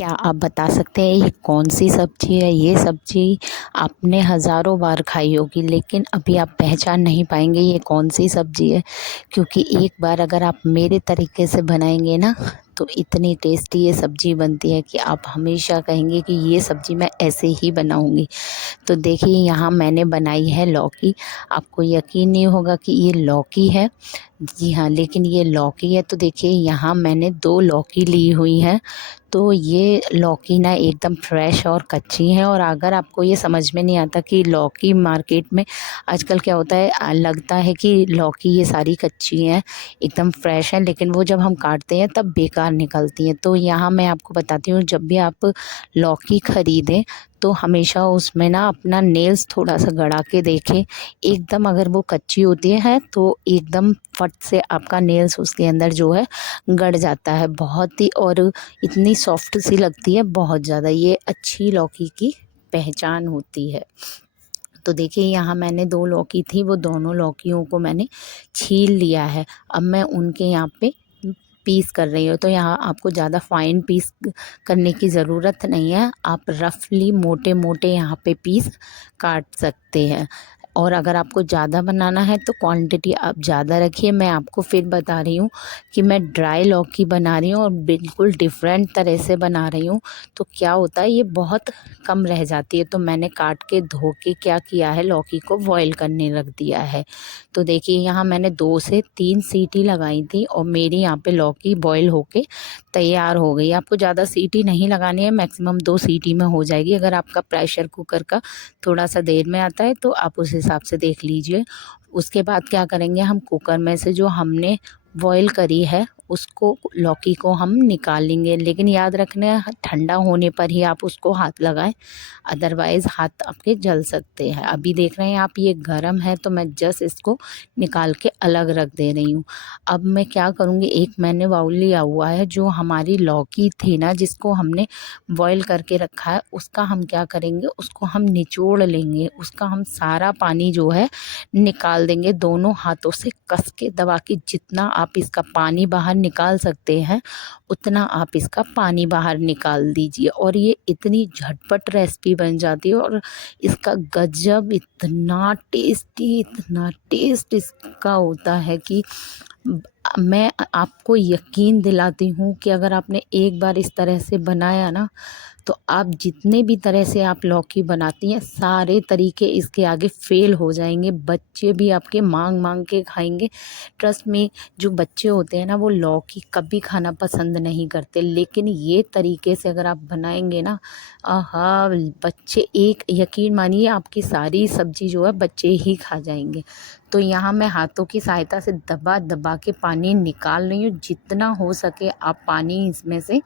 क्या आप बता सकते हैं ये कौन-सी सब्ज़ी है? ये सब्ज़ी आपने हज़ारों बार खाई होगी लेकिन अभी आप पहचान नहीं पाएँगे ये कौन-सी सब्ज़ी है, क्योंकि एक बार अगर आप मेरे तरीके से बनाएँगे ना, तो इतनी टेस्टी ये सब्ज़ी बनती है कि आप हमेशा कहेंगे कि ये सब्ज़ी मैं ऐसे ही बनाऊँगी। तो देखिए यहाँ मैंने बनाई है लौकी, आपको यकीन नहीं होगा कि ये लौकी है। जी हाँ, लेकिन ये लौकी है तो देखिए यहाँ मैंने 2 लौकी ली हुई हैं। तो ये लौकी ना एकदम फ्रेश और कच्ची हैं, और अगर आपको ये समझ में नहीं आता कि लौकी मार्केट में आजकल क्या होता है, लगता है कि लौकी ये सारी कच्ची हैं, एकदम फ्रेश हैं, लेकिन वो जब हम काटते हैं तब बेकार निकलती हैं। तो यहाँ मैं आपको बताती हूँ, जब भी आप लौकी खरीदें तो हमेशा उसमें ना अपना नेल्स थोड़ा-सा गड़ा के देखें। एकदम अगर वो कच्ची होती है तो एकदम फट से आपका नेल्स उसके अंदर जो है गड़ जाता है बहुत ही, और इतनी सॉफ्ट सी लगती है बहुत ज़्यादा। ये अच्छी लौकी की पहचान होती है। तो देखिए यहाँ मैंने 2 लौकी थी, वो दोनों लौकियों को मैंने छील लिया है। अब मैं उनके यहाँ पे पीस कर रही हूँ। तो यहाँ आपको ज़्यादा फाइन पीस करने की ज़रूरत नहीं है। आप रफ़ली मोटे-मोटे यहाँ पे पीस काट सकते हैं। और अगर आपको ज़्यादा बनाना है तो क्वांटिटी आप ज़्यादा रखिए। मैं आपको फिर बता रही हूँ कि मैं ड्राई लौकी बना रही हूँ और बिल्कुल डिफ़रेंट तरह से बना रही हूँ। तो क्या होता है, ये बहुत कम रह जाती है, तो मैंने काट के धो के क्या किया है, लौकी को बॉयल करने रख दिया है। तो देखिए यहाँ मैंने 2 से 3 सीटी लगाई थी और मेरी यहाँ पे लौकी बॉयल होके तैयार हो गई। आपको ज़्यादा सीटी नहीं लगानी है, मैक्सिमम 2 सीटी में हो जाएगी। अगर आपका प्रेशर कुकर का थोड़ा-सा देर में आता है तो आप उस हिसाब से देख लीजिए। उसके बाद क्या करेंगे, हम कुकर में से जो हमने बॉयल करी है उसको, लौकी को हम निकाल लेंगे, लेकिन याद रखना ठंडा होने पर ही आप उसको हाथ लगाएं, अदरवाइज़ हाथ आपके जल सकते हैं। अभी देख रहे हैं आप ये गरम है तो मैं जस्ट इसको निकाल के अलग रख दे रही हूँ। अब मैं क्या करूँगी, एक मैंने बाउल लिया हुआ है, जो हमारी लौकी थी ना जिसको हमने बॉयल करके रखा है, उसका हम क्या करेंगे, उसको हम निचोड़ लेंगे, उसका हम सारा पानी जो है निकाल देंगे दोनों हाथों से कस के दबा के। जितना आप इसका पानी बाहर निकाल सकते हैं उतना आप इसका पानी बाहर निकाल दीजिए, और ये इतनी झटपट रेसिपी बन जाती है, और इसका गजब इतना टेस्ट इसका होता है कि मैं आपको यकीन दिलाती हूँ कि अगर आपने एक बार इस तरह से बनाया ना, तो आप जितने भी तरह से आप लौकी बनाती हैं सारे तरीके इसके आगे फ़ेल हो जाएंगे। बच्चे भी आपके मांग मांग के खाएंगे। ट्रस्ट में, जो बच्चे होते हैं ना वो लौकी कभी खाना पसंद नहीं करते, लेकिन ये तरीके से अगर आप बनाएंगे ना, आहा, बच्चे, एक यकीन मानिए आपकी सारी सब्ज़ी जो है बच्चे ही खा जाएंगे। तो यहाँ मैं हाथों की सहायता से दबा दबा के पानी निकाल रही हूँ। जितना हो सके आप पानी इसमें से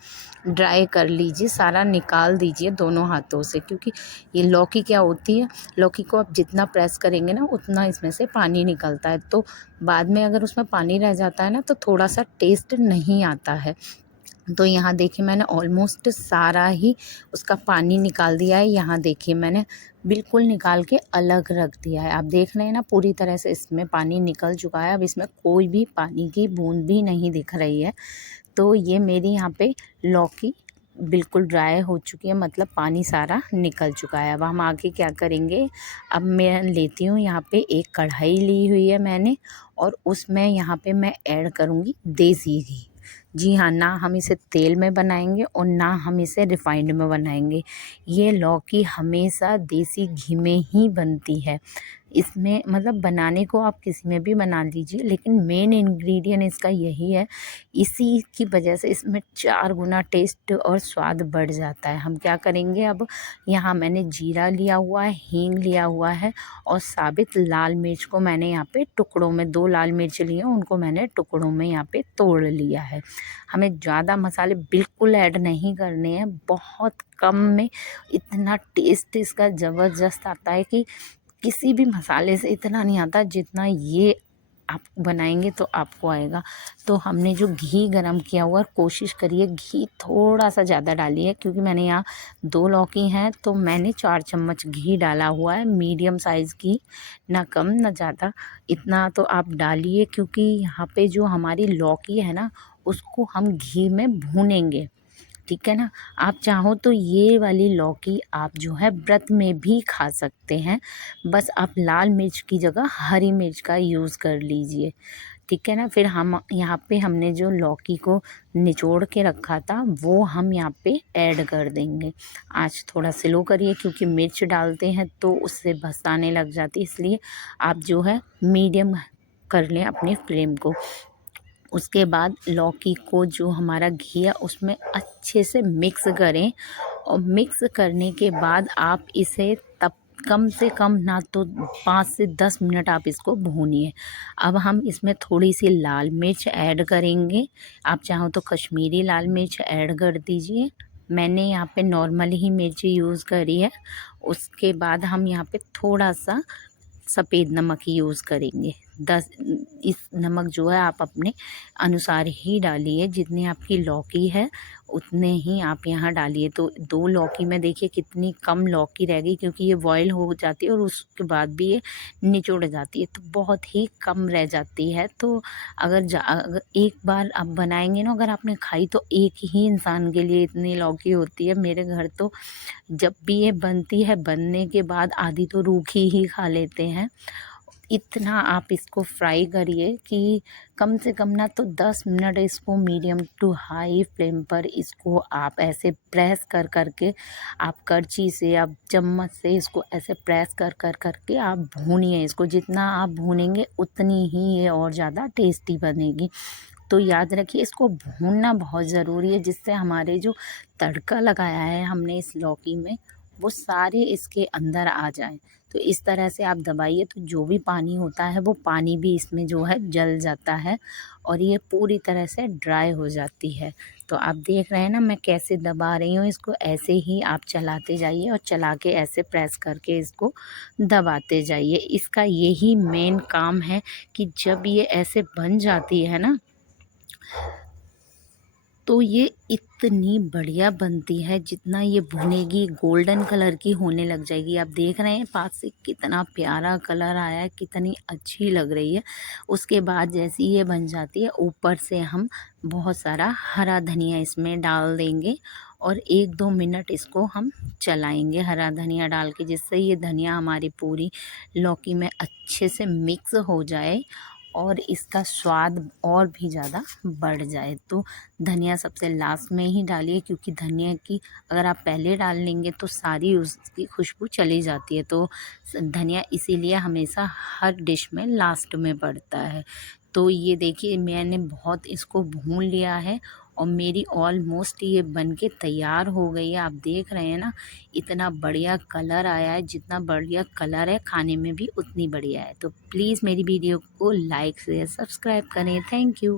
ड्राई कर लीजिए, सारा निकाल दीजिए दोनों हाथों से, क्योंकि ये लौकी क्या होती है, लौकी को आप जितना प्रेस करेंगे ना उतना इसमें से पानी निकलता है। तो बाद में अगर उसमें पानी रह जाता है ना तो थोड़ा सा टेस्ट नहीं आता है। तो यहाँ देखिए मैंने ऑलमोस्ट सारा ही उसका पानी निकाल दिया है। यहाँ देखिए मैंने बिल्कुल निकाल के अलग रख दिया है। आप देख रहे हैं ना, पूरी तरह से इसमें पानी निकल चुका है। अब इसमें कोई भी पानी की बूंद भी नहीं दिख रही है। तो ये मेरी यहाँ पे लौकी बिल्कुल ड्राई हो चुकी है, मतलब पानी सारा निकल चुका है। अब हम आगे क्या करेंगे, अब मैं लेती हूँ यहाँ पे एक कढ़ाई ली हुई है मैंने, और उसमें यहाँ पे मैं ऐड करूँगी देसी घी। जी हाँ, ना हम इसे तेल में बनाएंगे और ना हम इसे रिफाइंड में बनाएंगे। ये लौकी हमेशा देसी घी में ही बनती है। इसमें मतलब बनाने को आप किसी में भी बना लीजिए, लेकिन मेन इंग्रेडिएंट इसका यही है। इसी की वजह से इसमें 4 गुना टेस्ट और स्वाद बढ़ जाता है। हम क्या करेंगे, अब यहाँ मैंने जीरा लिया हुआ है, हींग लिया हुआ है, और साबित लाल मिर्च को मैंने यहाँ पे टुकड़ों में, 2 लाल मिर्च लिए हैं उनको मैंने टुकड़ों में यहाँ पे तोड़ लिया है। हमें ज़्यादा मसाले बिल्कुल ऐड नहीं करने हैं, बहुत कम में इतना टेस्ट इसका ज़बरदस्त आता है कि किसी भी मसाले से इतना नहीं आता जितना ये आप बनाएंगे तो आपको आएगा। तो हमने जो घी गरम किया हुआ है, कोशिश करिए घी थोड़ा सा ज़्यादा डालिए, क्योंकि मैंने यहाँ 2 लौकी हैं तो मैंने 4 चम्मच घी डाला हुआ है, मीडियम साइज़ घी, ना कम ना ज़्यादा। इतना तो आप डालिए, क्योंकि यहाँ पे जो हमारी लौकी है ना उसको हम घी में भूनेंगे। ठीक है ना। आप चाहो तो ये वाली लौकी आप जो है व्रत में भी खा सकते हैं, बस आप लाल मिर्च की जगह हरी मिर्च का यूज़ कर लीजिए, ठीक है ना। फिर हम यहाँ पे हमने जो लौकी को निचोड़ के रखा था वो हम यहाँ पे ऐड कर देंगे। आँच थोड़ा स्लो करिए क्योंकि मिर्च डालते हैं तो उससे भस आने लग जाती है, इसलिए आप जो है मीडियम कर लें अपने फ्लेम को। उसके बाद लौकी को जो हमारा घी है उसमें अच्छे से मिक्स करें, और मिक्स करने के बाद आप इसे तब कम से कम ना तो 5 से 10 मिनट आप इसको भूनिए। अब हम इसमें थोड़ी सी लाल मिर्च ऐड करेंगे, आप चाहो तो कश्मीरी लाल मिर्च ऐड कर दीजिए, मैंने यहाँ पे नॉर्मल ही मिर्ची यूज़ करी है। उसके बाद हम यहाँ पे थोड़ा सा सफ़ेद नमक ही यूज़ करेंगे। 10 इस नमक जो है आप अपने अनुसार ही डालिए, जितनी आपकी लौकी है उतने ही आप यहाँ डालिए। तो 2 लौकी में देखिए कितनी कम लौकी रह गई, क्योंकि ये बॉयल हो जाती है और उसके बाद भी ये निचुड़ जाती है, तो बहुत ही कम रह जाती है। तो अगर एक बार आप बनाएंगे ना, अगर आपने खाई तो एक ही इंसान के लिए इतनी लौकी होती है। मेरे घर तो जब भी ये बनती है बनने के बाद आधी तो रूखी ही खा लेते हैं। इतना आप इसको फ्राई करिए कि कम से कम ना तो 10 मिनट इसको मीडियम टू हाई फ्लेम पर इसको आप ऐसे प्रेस कर कर के, आप करछी से आप चम्मच से इसको ऐसे प्रेस कर कर कर के आप भूनिए इसको। जितना आप भूनेंगे उतनी ही ये और ज़्यादा टेस्टी बनेगी। तो याद रखिए इसको भूनना बहुत ज़रूरी है, जिससे हमारे जो तड़का लगाया है हमने इस लौकी में वो सारे इसके अंदर आ जाएं। तो इस तरह से आप दबाइए तो जो भी पानी होता है वो पानी भी इसमें जो है जल जाता है और ये पूरी तरह से ड्राई हो जाती है। तो आप देख रहे हैं ना मैं कैसे दबा रही हूँ इसको, ऐसे ही आप चलाते जाइए और चला के ऐसे प्रेस करके इसको दबाते जाइए। इसका यही मेन काम है कि जब ये ऐसे बन जाती है ना तो ये इतनी बढ़िया बनती है, जितना ये भुनेगी गोल्डन कलर की होने लग जाएगी। आप देख रहे हैं पास से कितना प्यारा कलर आया है, कितनी अच्छी लग रही है। उसके बाद जैसी ये बन जाती है ऊपर से हम बहुत सारा हरा धनिया इसमें डाल देंगे और 1-2 मिनट इसको हम चलाएंगे हरा धनिया डाल के, जिससे ये धनिया हमारी पूरी लौकी में अच्छे से मिक्स हो जाए और इसका स्वाद और भी ज़्यादा बढ़ जाए। तो धनिया सबसे लास्ट में ही डालिए, क्योंकि धनिया की अगर आप पहले डाल लेंगे तो सारी उसकी खुशबू चली जाती है। तो धनिया इसीलिए हमेशा हर डिश में लास्ट में पड़ता है। तो ये देखिए मैंने बहुत इसको भून लिया है और मेरी ऑलमोस्ट ये बनके तैयार हो गई है। आप देख रहे हैं ना इतना बढ़िया कलर आया है, जितना बढ़िया कलर है खाने में भी उतनी बढ़िया है। तो प्लीज़ मेरी वीडियो को लाइक शेयर सब्सक्राइब करें। Thank you.